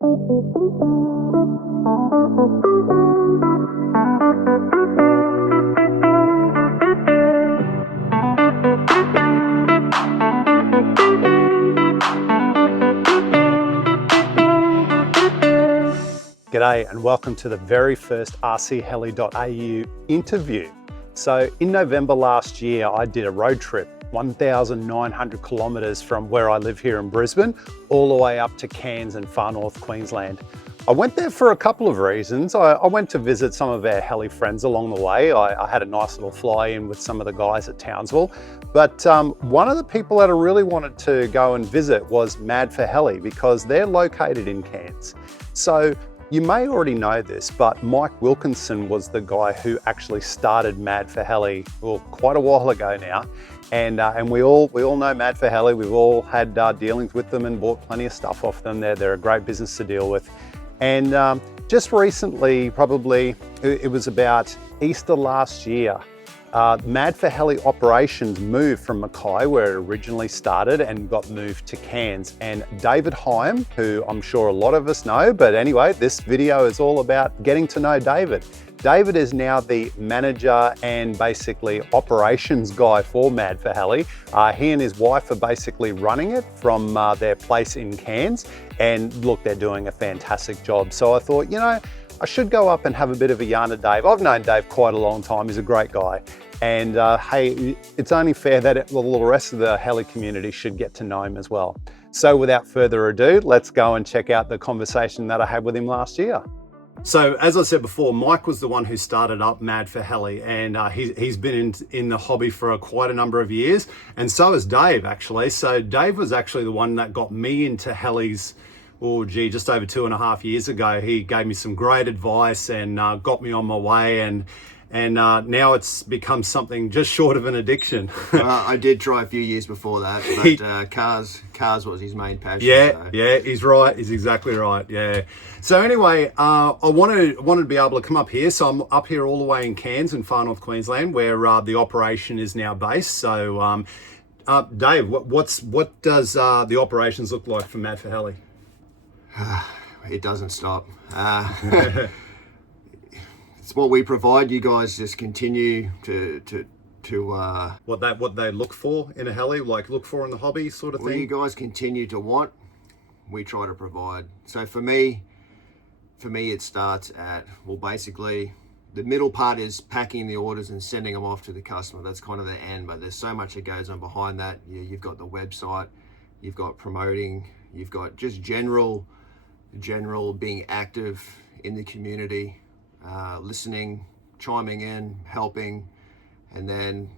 G'day and welcome to the very first rcheli.au interview. So in November last year, I did a road trip, 1,900 kilometres from where I live here in Brisbane, all the way up to Cairns in far North Queensland. I went there for a couple of reasons. I went to visit some of our heli friends along the way. I had a nice little fly in with some of the guys at Townsville. But one of the people that I really wanted to go and visit was Mad4Heli because they're located in Cairns. So you may already know this, but Mike Wilkinson was the guy who actually started Mad4Heli, well, quite a while ago now. And we all know Mad4Heli. We've all had dealings with them and bought plenty of stuff off them. They're a great business to deal with. And just recently, probably it was about Easter last year, Mad4Heli operations moved from Mackay, where it originally started, and got moved to Cairns. And David Higham, who I'm sure a lot of us know, but anyway, this video is all about getting to know David. David is now the manager and basically operations guy for Mad4Heli. He and his wife are basically running it from their place in Cairns. And look, they're doing a fantastic job. So I thought, you know, I should go up and have a bit of a yarn to Dave. I've known Dave quite a long time. He's a great guy. And hey, it's only fair that the rest of the heli community should get to know him as well. So without further ado, let's go and check out the conversation that I had with him last year. So as I said before, Mike was the one who started up Mad4Heli, and he's been in the hobby for quite a number of years. And so has Dave, actually. So Dave was actually the one that got me into helis, oh gee, just over 2.5 years ago. He gave me some great advice and got me on my way, and now it's become something just short of an addiction. I did try a few years before that, but cars was his main passion. Yeah, so. Yeah, he's right. He's exactly right. Yeah. So anyway, I wanted to be able to come up here. So I'm up here all the way in Cairns in far North Queensland, where the operation is now based. So, Dave, what does the operations look like for Mad4Heli? It doesn't stop. It's what we provide. You guys just continue to what they look for in a heli, like look for in the hobby sort of thing. What you guys continue to want, we try to provide. So for me it starts at, well, basically the middle part is packing the orders and sending them off to the customer. That's kind of the end, but there's so much that goes on behind that. You've got the website, you've got promoting, you've got just general being active in the community, listening, chiming in, helping. And then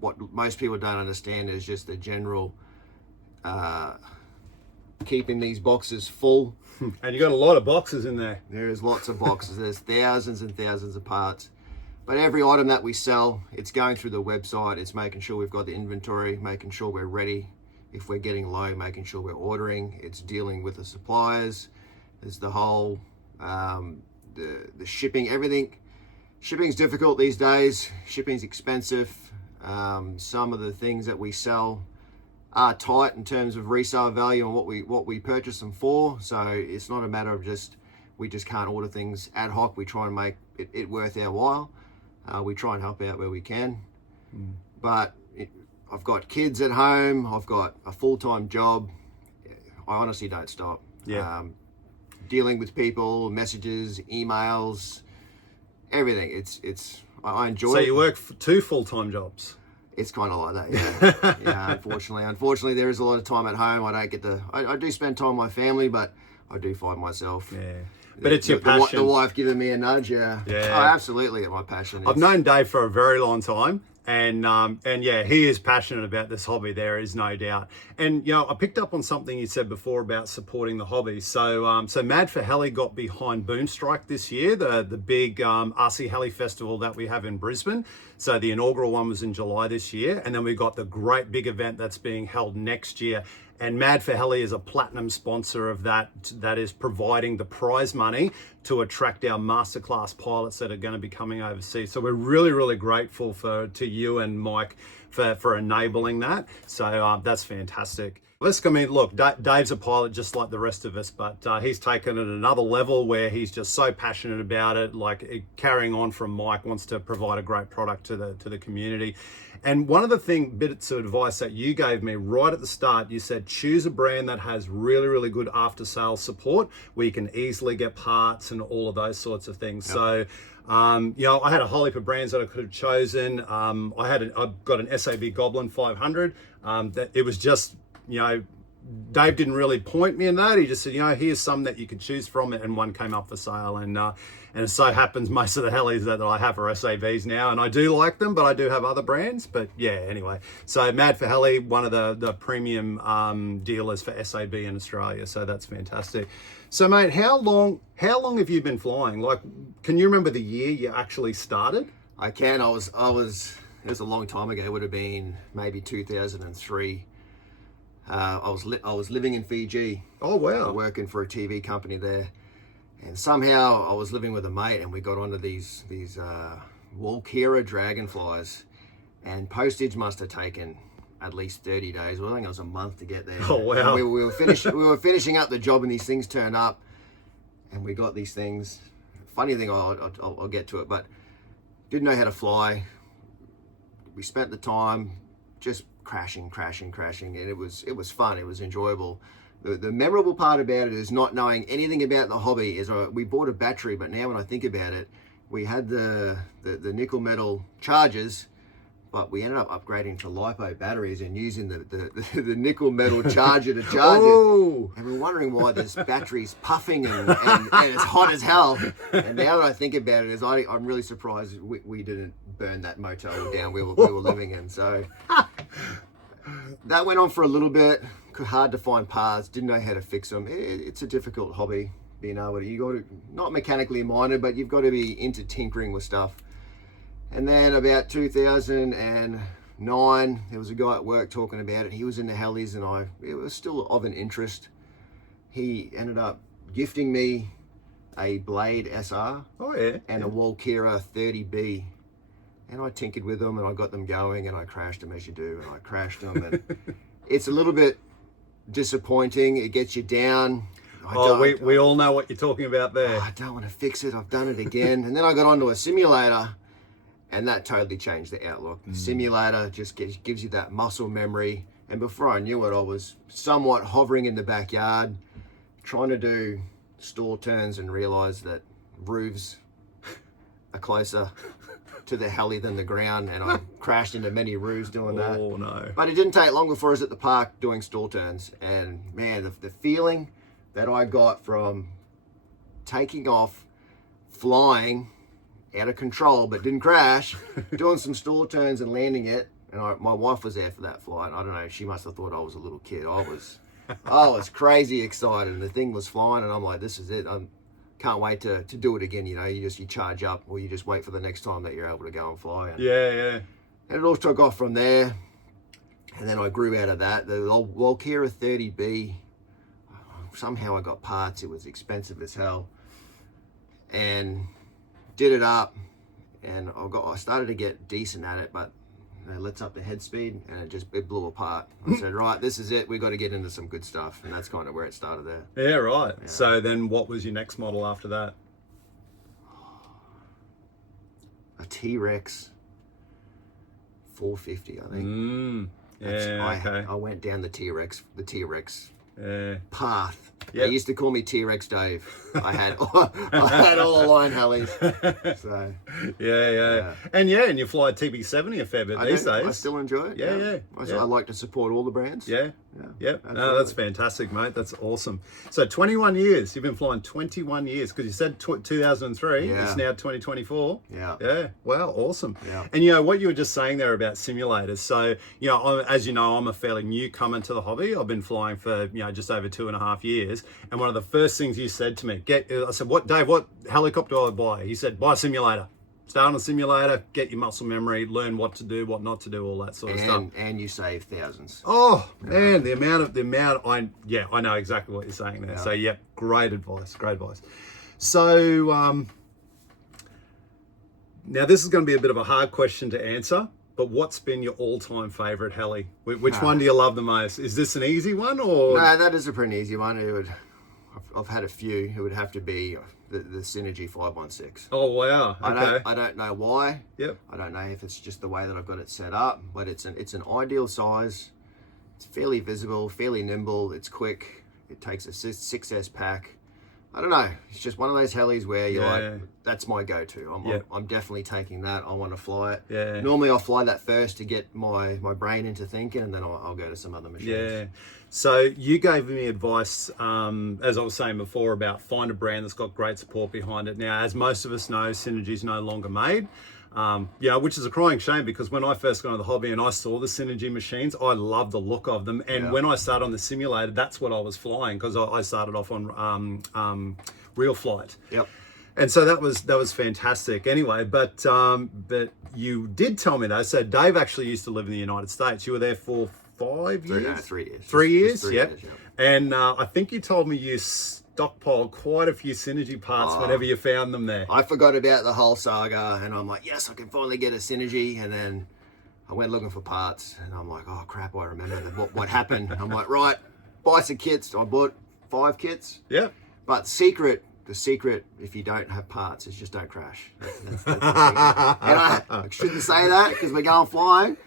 what most people don't understand is just the general keeping these boxes full. And you got a lot of boxes in there. There is lots of boxes. There's thousands and thousands of parts. But every item that we sell, it's going through the website. It's making sure we've got the inventory, making sure we're ready. If we're getting low, making sure we're ordering. It's dealing with the suppliers. There's the whole, the shipping, everything. Shipping's difficult these days. Shipping's expensive. Some of the things that we sell are tight in terms of resale value and what we purchase them for. So it's not a matter of we just can't order things ad hoc. We try and make it worth our while. We try and help out where we can. But I've got kids at home. I've got a full-time job. I honestly don't stop. Yeah. Dealing with people, messages, emails, everything. I enjoy it. So you work for 2 full-time jobs? It's kind of like that, yeah. Yeah, unfortunately there is a lot of time at home. I do spend time with my family, but I do find myself. Yeah. But it's your passion. The wife giving me a nudge, yeah. Yeah. Oh, absolutely, my passion. I've known Dave for a very long time. And yeah, he is passionate about this hobby, there is no doubt. And you know, I picked up on something you said before about supporting the hobby. So Mad4Heli got behind Boomstrike this year, the big RC Heli festival that we have in Brisbane. So the inaugural one was in July this year, and then we got the great big event that's being held next year. And Mad4Heli is a platinum sponsor of that is providing the prize money to attract our masterclass pilots that are going to be coming overseas. So we're really, really grateful to you and Mike for enabling that. So that's fantastic. I mean, look, Dave's a pilot just like the rest of us, but he's taken it another level where he's just so passionate about it. Like carrying on from Mike, wants to provide a great product to the community. And one of the bits of advice that you gave me right at the start, you said choose a brand that has really, really good after sales support where you can easily get parts and all of those sorts of things. Yep. So. I had a whole heap of brands that I could have chosen. I've got an SAB Goblin 500. That it was just, Dave didn't really point me in that. He just said, here's some that you could choose from, and one came up for sale. And it so happens most of the helis that I have are SABs now, and I do like them, but I do have other brands. But yeah, anyway. So Mad4Heli, one of the premium dealers for SAB in Australia. So that's fantastic. So mate, how long have you been flying? Like, can you remember the year you actually started? I can. It was a long time ago. It would have been maybe 2003. I was living in Fiji. Oh wow! Working for a TV company there, and somehow I was living with a mate, and we got onto these Walkera dragonflies, and postage must have taken at least 30 days. Well, I think it was a month to get there. Oh wow! We were finishing up the job, and these things turned up, and we got these things. Funny thing, I'll get to it, but didn't know how to fly. We spent the time just crashing, and it was fun. It was enjoyable. The memorable part about it is not knowing anything about the hobby. We bought a battery, but now when I think about it, we had the nickel metal chargers, but we ended up upgrading to LiPo batteries and using the nickel metal charger to charge it. And we're wondering why this battery's puffing and it's hot as hell. And now that I think about it, I'm really surprised we didn't burn that motel down we were living in. So that went on for a little bit. Hard to find parts, didn't know how to fix them. It's a difficult hobby, being able to, you got to, not mechanically minded, but you've got to be into tinkering with stuff. And then about 2009, there was a guy at work talking about it. He was into helis, and it was still of an interest. He ended up gifting me a Blade SR and a Walkera 30B. And I tinkered with them, and I got them going, and I crashed them as you do, and I crashed them. And it's a little bit disappointing. It gets you down. We all know what you're talking about there. I don't want to fix it. I've done it again. And then I got onto a simulator, and that totally changed the outlook. The simulator just gives you that muscle memory. And before I knew it, I was somewhat hovering in the backyard, trying to do stall turns, and realized that roofs are closer to the heli than the ground, and I crashed into many roofs doing that. Oh no. But it didn't take long before I was at the park doing stall turns, and man, the feeling that I got from taking off, flying out of control but didn't crash, doing some stall turns and landing it, and my wife was there for that flight. I don't know, she must have thought I was a little kid. I was crazy excited, and the thing was flying, and I'm like, this is it. Can't wait to do it again. You charge up, or you just wait for the next time that you're able to go and fly. And it all took off from there, and then I grew out of that. The old Walkera 30B, somehow I got parts. It was expensive as hell, and did it up, and I started to get decent at it, but lets up the head speed, and it blew apart. I said, right, this is it. We got to get into some good stuff, and that's kind of where it started there. Yeah, right. Yeah. So then, what was your next model after that? A T-Rex 450, I think. I went down the T-Rex path. They used to call me T-Rex Dave. I had all the line helis. So and you fly a TB70 a fair bit these days. I still enjoy it. I like to support all the brands. No, that's fantastic, mate. That's awesome. So 21 years. You've been flying 21 years, because you said 2003. It's now 2024. Yeah. Wow, awesome. And what you were just saying there about simulators. So as you know, I'm a fairly newcomer to the hobby. I've been flying for just over 2.5 years. And one of the first things you said to me, I said, Dave, what helicopter do I buy? He said, buy a simulator. Start on a simulator, get your muscle memory, learn what to do, what not to do, all that sort of stuff. And you save thousands. Oh man, the amount I know exactly what you're saying there. So great advice. So now this is going to be a bit of a hard question to answer, but what's been your all-time favorite heli? Which one do you love the most? Is this an easy one or? No, that is a pretty easy one. I've had a few. It would have to be the Synergy 516. Oh wow! Okay. I don't know why. Yep. I don't know if it's just the way that I've got it set up, but it's an ideal size. It's fairly visible, fairly nimble. It's quick. It takes a 6S pack. I don't know. It's just one of those helis where you're like, that's my go-to. I'm definitely taking that. I want to fly it. Yeah. Normally I'll fly that first to get my brain into thinking, and then I'll go to some other machines. Yeah. So you gave me advice, as I was saying before, about find a brand that's got great support behind it. Now, as most of us know, Synergy's no longer made. Which is a crying shame, because when I first got into the hobby and I saw the Synergy machines, I loved the look of them. And when I started on the simulator, that's what I was flying, because I started off on real flight. Yep. And so that was fantastic. Anyway, but you did tell me though. So Dave actually used to live in the United States. You were there for 5 years. No, 3 years. 3 years. Just 3 yep. years, yep. And I think you told me you stockpiled quite a few Synergy parts whenever you found them there. I forgot about the whole saga, and I'm like, yes, I can finally get a Synergy. And then I went looking for parts, and I'm like, oh crap, I remember what happened. I'm like, right, buy some kits. I bought 5 kits. Yep. But the secret, if you don't have parts, is just don't crash. That's the secret. And I shouldn't say that because we're going flying.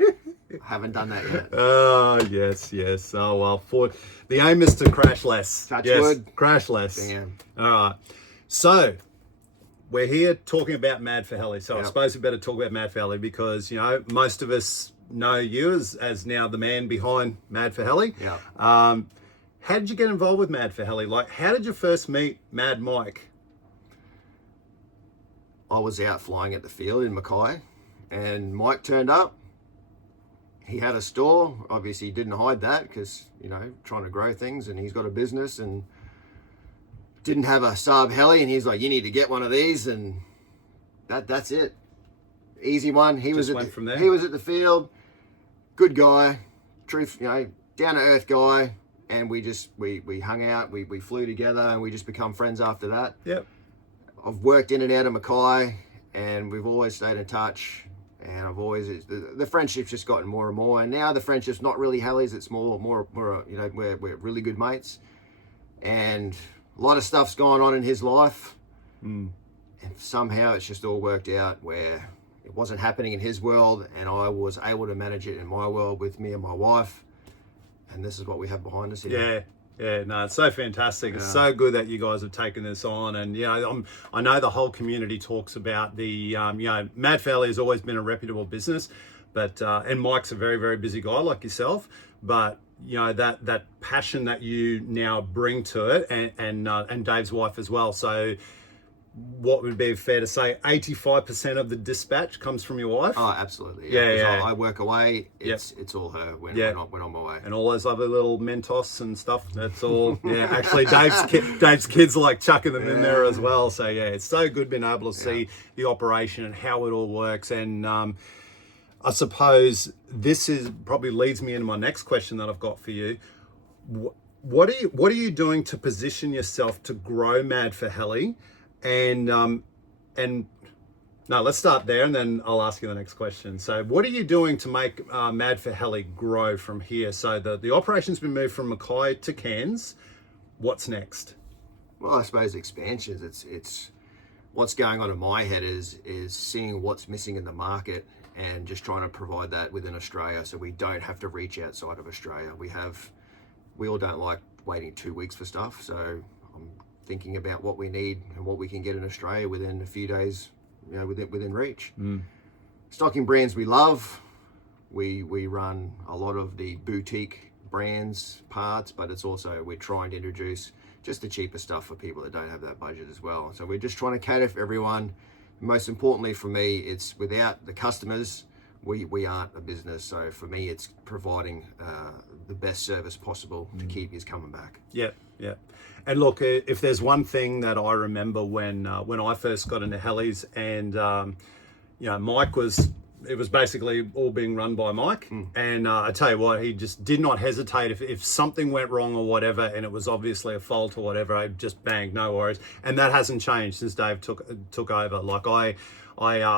I haven't done that yet. Oh, yes. Oh, well, the aim is to crash less. Touch wood. Crash less. Damn. All right. So, we're here talking about Mad4Heli. So, I suppose we better talk about Mad4Heli because, most of us know you as now the man behind Mad4Heli. Yeah. How did you get involved with Mad4Heli? Like, how did you first meet Mad Mike? I was out flying at the field in Mackay, and Mike turned up. He had a store. Obviously, he didn't hide that because, trying to grow things, and he's got a business and didn't have a sub heli, and he's like, you need to get one of these, and that's it. Easy one. He was at the field. Good guy. Truth, down to earth guy. And we hung out, we flew together, and we just become friends after that. Yep. I've worked in and out of Mackay, and we've always stayed in touch. And I've always, the friendship's just gotten more and more. And now the friendship's not really helis, it's more we're really good mates. And a lot of stuff's going on in his life. And somehow it's just all worked out where it wasn't happening in his world, and I was able to manage it in my world with me and my wife. And this is what we have behind us here. Yeah, no, it's so fantastic. It's so good that you guys have taken this on. And, I know the whole community talks about the, Mad4Heli has always been a reputable business, but, and Mike's a very, very busy guy like yourself, but, that passion that you now bring to it, and Dave's wife as well. So, what would be fair to say, 85% of the dispatch comes from your wife? Oh, absolutely. Yeah. I work away. It's all her when I'm on my way. And all those other little Mentos and stuff, that's all. Actually, Dave's kids like chucking them in there as well. So, it's so good being able to see the operation and how it all works. And I suppose this probably leads me into my next question that I've got for you. What are you doing to position yourself to grow Mad4Heli? And no, let's start there, and then I'll ask you the next question. So what are you doing to make Mad4Heli grow from here? So the operation's been moved from Mackay to Cairns. What's next? Well, I suppose expansions. It's what's going on in my head is seeing what's missing in the market and just trying to provide that within Australia, so we don't have to reach outside of Australia. We all don't like waiting 2 weeks for stuff, so I'm thinking about what we need and what we can get in Australia within a few days, within reach. Stocking brands we love. We run a lot of the boutique brands parts, but it's also, we're trying to introduce just the cheaper stuff for people that don't have that budget as well. So we're just trying to cater for everyone. Most importantly for me, it's without the customers, we aren't a business. So for me, it's providing the best service possible to keep you coming back. Yeah. And look, if there's one thing that I remember when I first got into helis, and Mike was it was basically all being run by Mike. And I tell you what, he just did not hesitate. If something went wrong or whatever, and it was obviously a fault or whatever, I just bang, no worries. And that hasn't changed since Dave took over. Like I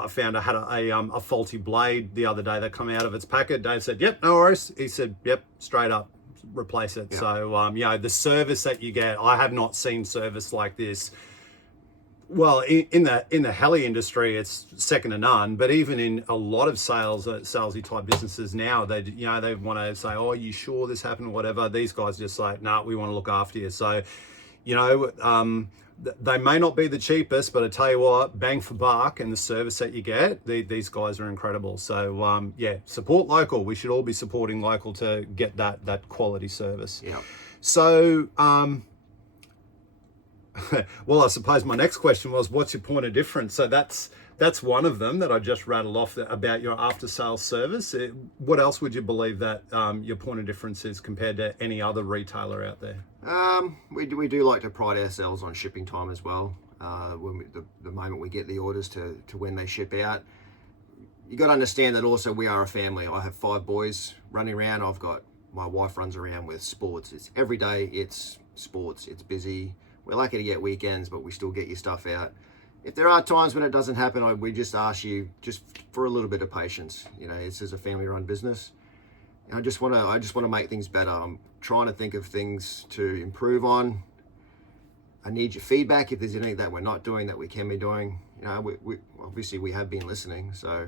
found I had a faulty blade the other day that come out of its packet. Dave said, yep, no worries. He said, yep, straight up, replace it. Yeah. So, you know, the service that you get, I have not seen service like this. Well, in the heli industry, it's second to none. But even in a lot of salesy type businesses now, they want to say, "Oh, are you sure this happened?" or whatever. These guys just like, "No, we want to look after you." So, you know, they may not be the cheapest, but I tell you what, bang for buck, and the service that you get, these guys are incredible. So, yeah, support local. We should all be supporting local to get that quality service. Yeah. So. Well, I suppose my next question was, what's your point of difference? So that's one of them that I just rattled off about your after sales service. What else would you believe that your point of difference is compared to any other retailer out there? We do like to pride ourselves on shipping time as well. When the moment we get the orders to when they ship out, you got to understand that also we are a family. I have 5 boys running around. My wife runs around with sports. It's every day. It's sports. It's busy. We're lucky to get weekends, but we still get your stuff out. If there are times when it doesn't happen, we just ask you just for a little bit of patience. You know, this is a family-run business. And I just want to make things better. I'm trying to think of things to improve on. I need your feedback if there's anything that we're not doing that we can be doing. You know, we obviously we have been listening. So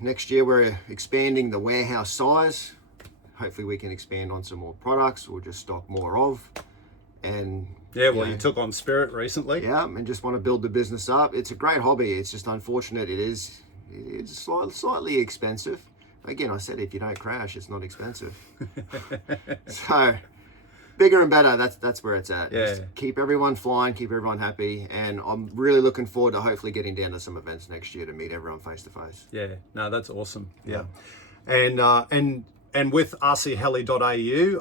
next year we're expanding the warehouse size. Hopefully we can expand on some more products. We'll just stock more of. And yeah, well, you took on Spirit recently. Yeah, and just want to build the business up. It's a great hobby. It's just unfortunate it's slightly expensive. Again, I said if you don't crash, it's not expensive. So bigger and better. That's where it's at. Yeah. Just keep everyone flying, keep everyone happy, and I'm really looking forward to hopefully getting down to some events next year to meet everyone face to face. Yeah, no, that's awesome. Yeah, And with rcheli.au,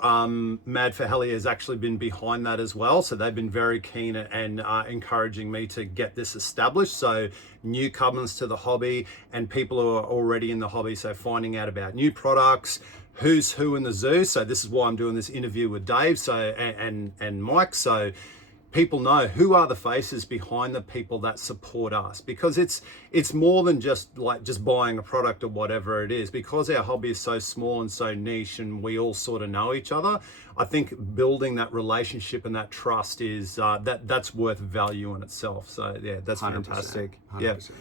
Mad4Heli has actually been behind that as well. So they've been very keen and encouraging me to get this established. So newcomers to the hobby and people who are already in the hobby, so finding out about new products, who's who in the zoo. So this is why I'm doing this interview with Dave and Mike. So people know who are the faces behind the people that support us, because it's more than just buying a product or whatever it is. Because our hobby is so small and so niche and we all sort of know each other, I think building that relationship and that trust is that's worth value in itself. So yeah, that's 100%, fantastic. 100%. Yeah.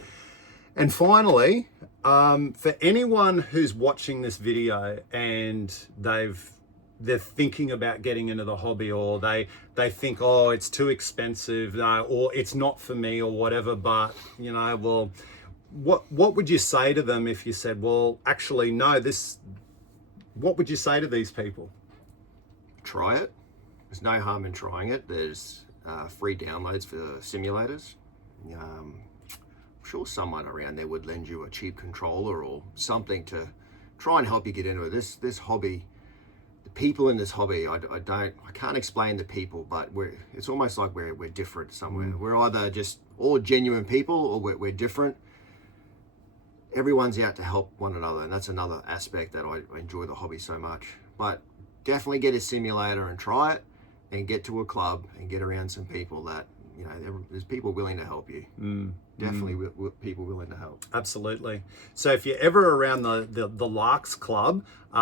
And finally, for anyone who's watching this video and they're thinking about getting into the hobby, or they think, oh, it's too expensive, or it's not for me, or whatever. But you know, well, what would you say to them if you said, well, actually, no, what would you say to these people? Try it. There's no harm in trying it. There's free downloads for simulators. I'm sure someone around there would lend you a cheap controller or something to try and help you get into it. This hobby. People in this hobby, I can't explain the people, but it's almost like we're different somewhere. We're either just all genuine people, or we're different. Everyone's out to help one another, and that's another aspect that I enjoy the hobby so much. But definitely get a simulator and try it, and get to a club and get around some people that, you know, there's people willing to help you. Definitely people willing to help. Absolutely. So if you're ever around the Larks Club, so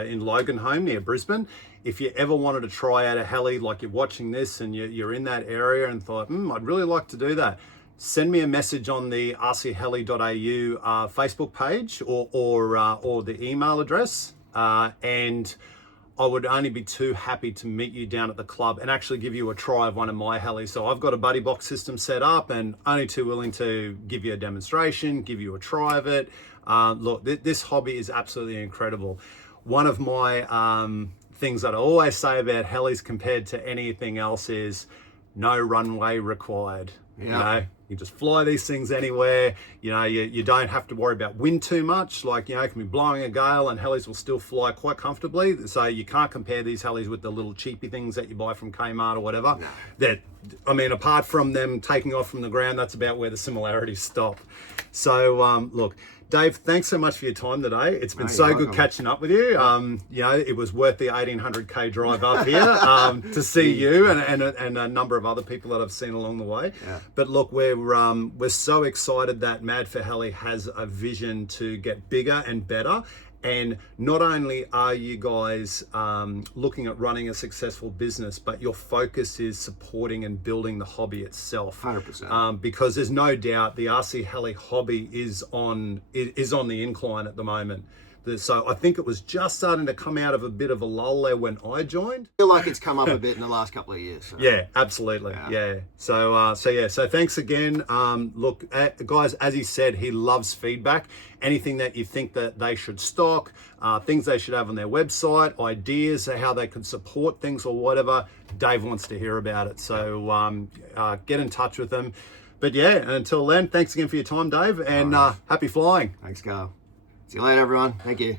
in Loganholme near Brisbane, if you ever wanted to try out a heli, like you're watching this and you're in that area and thought, I'd really like to do that, send me a message on the rcheli.au Facebook page or the email address, and I would only be too happy to meet you down at the club and actually give you a try of one of my helis. So I've got a buddy box system set up, and only too willing to give you a demonstration, give you a try of it. Look, this hobby is absolutely incredible. One of my things that I always say about helis compared to anything else is no runway required. Yeah. You know, You just fly these things anywhere. You know, you don't have to worry about wind too much. Like, you know, it can be blowing a gale and helis will still fly quite comfortably. So you can't compare these helis with the little cheapy things that you buy from Kmart or whatever. No. That, I mean, apart from them taking off from the ground, that's about where the similarities stop. So, look, Dave, thanks so much for your time today. It's been so good catching up with you. You know, it was worth the 1800k drive up here to see you and a number of other people that I've seen along the way. Yeah. But look, we're so excited that Mad4Heli has a vision to get bigger and better. And not only are you guys looking at running a successful business, but your focus is supporting and building the hobby itself. 100%. Because there's no doubt the RC heli hobby is on the incline at the moment. So I think it was just starting to come out of a bit of a lull there when I joined. I feel like it's come up a bit in the last couple of years. So. Yeah, absolutely. Yeah. So thanks again. Look, guys, as he said, he loves feedback. Anything that you think that they should stock, things they should have on their website, ideas how they could support things or whatever, Dave wants to hear about it. So get in touch with them. But yeah, and until then, thanks again for your time, Dave, and happy flying. Thanks, Carl. See you later, everyone. Thank you.